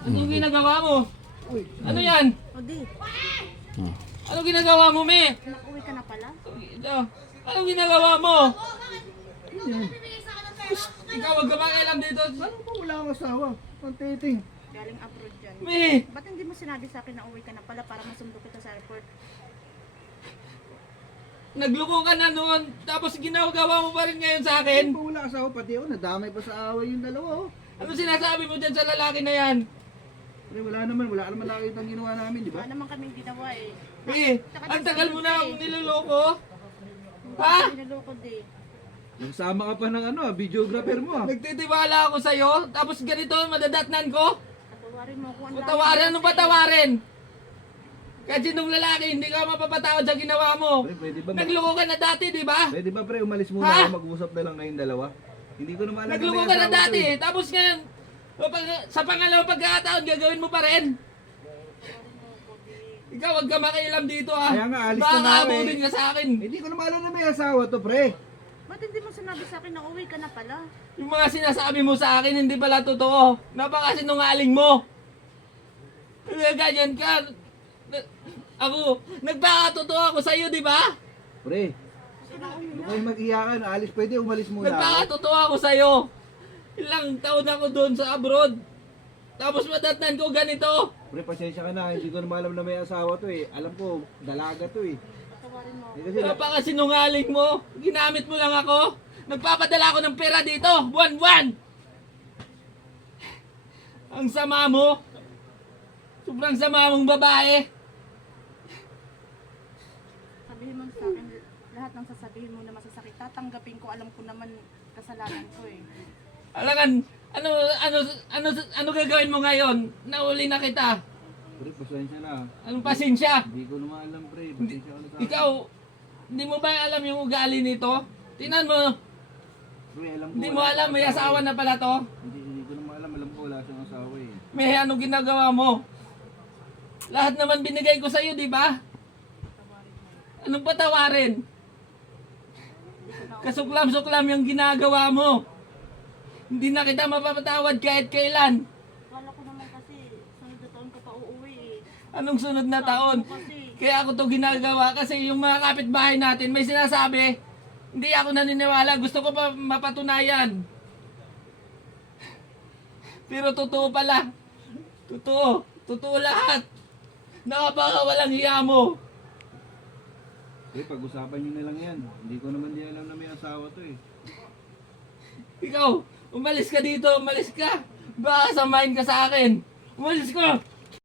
Anong ginagawa mo? Ano yan? O di, Anong ginagawa mo, me? nakuwi ka na pala? Anong ginagawa mo? Ikaw, wag ka makialam dito. Paano pa wala akong asawa? Ang titing. Galing abroad dyan. Me, Ba't hindi mo sinabi sa akin na uwi ka na pala para masundo kita sa airport? nagloko ka na noon. Tapos ginagawa mo pa rin ngayon sa akin. Pa wala asawa pati ako. Nadamay pa sa away yung dalawa. Oh. Ano sinasabi mo dyan sa lalaki na yan? Pero wala naman nakita ang ginawa namin, di ba? Wala naman kaming ginawa eh. Me, ang tagal mo na akong niloloko. Ha? Pinaloko di. Nagsama ka pa ng videographer mo. Nagtitiwala ako sa'yo. Tapos ganito, madadatnan ko. Patawarin mo ako. Patawarin, anong patawarin? Kasi nung lalaki, hindi ka mapapatawad sa ginawa mo. Pre, pwede ba? Nagloko ka na dati, di ba? Pwede ba pre, umalis muna Ha? ako, mag-usap na lang kayong dalawa? Hindi ko na maalala. Nagloko ka na dati, tapos ngayon, sa pangalawang pagkakataon, gagawin mo pa rin. Ikaw, wag ka makialam dito ha. Kaya nga, alis Baka na nga ako aabutin ka sa akin. Hindi ko na maalala na may asawa to, pre. Ba't hindi mo sinabi sa akin na uwi ka na pala? Yung mga sinasabi mo sa akin, hindi pala totoo. Napakasinungaling mo. Ganyan ka. Ako, nagpakatotoo ako sa'yo, di ba? Pre, huwag kayong mag-iyakan. Alis, pwede umalis muna ako. Nagpakatotoo ako sa'yo. Ilang taon ako doon sa abroad. Tapos madatnan ko ganito. Pre, pasensya ka na. Hindi ko na maalam na may asawa to eh. Alam ko, dalaga to eh. Patawarin mo ako. Kasi Napakasinungaling mo. Ginamit mo lang ako. Nagpapadala ako ng pera dito. Buwan-buwan. Ang sama mo. Sobrang sama mong babae. Sabihin mo sa akin, lahat ng sasabihin mo na masasakit, tatanggapin ko, alam ko naman kasalanan ko eh. Alangan, ano gagawin mo ngayon? Nauli na kita. pre, pasensya na. Anong pasensya? Hindi ko na maalam, pre. Pasensya ka na sa akin. Ikaw, hindi mo ba alam yung ugali nito? Tingnan mo, Pre, alam ko. hindi mo wala alam may siyang asawa na pala to. Hindi ko na maalam. Alam ko wala siyang asawa eh. May anong ginagawa mo? Lahat naman binigay ko sa'yo, di ba? Anong patawarin? Kasuklam-suklam yung ginagawa mo. Hindi na kita mapapatawad kahit kailan. Wala ko naman kasi, sunod na taon ka pa uuwi eh. Anong sunod na taon? Kasi, Kaya ako to ginagawa kasi yung mga kapitbahay natin may sinasabi. Hindi ako naniniwala. Gusto ko pa mapatunayan. Pero totoo pala. Totoo. Totoo lahat. Napakawalang hiya mo. Pre, pag-usapan nyo na lang yan. Hindi ko naman din alam na may asawa to eh. Ikaw, umalis ka dito. Umalis ka. Baka samahin ka sa akin. Umalis ka.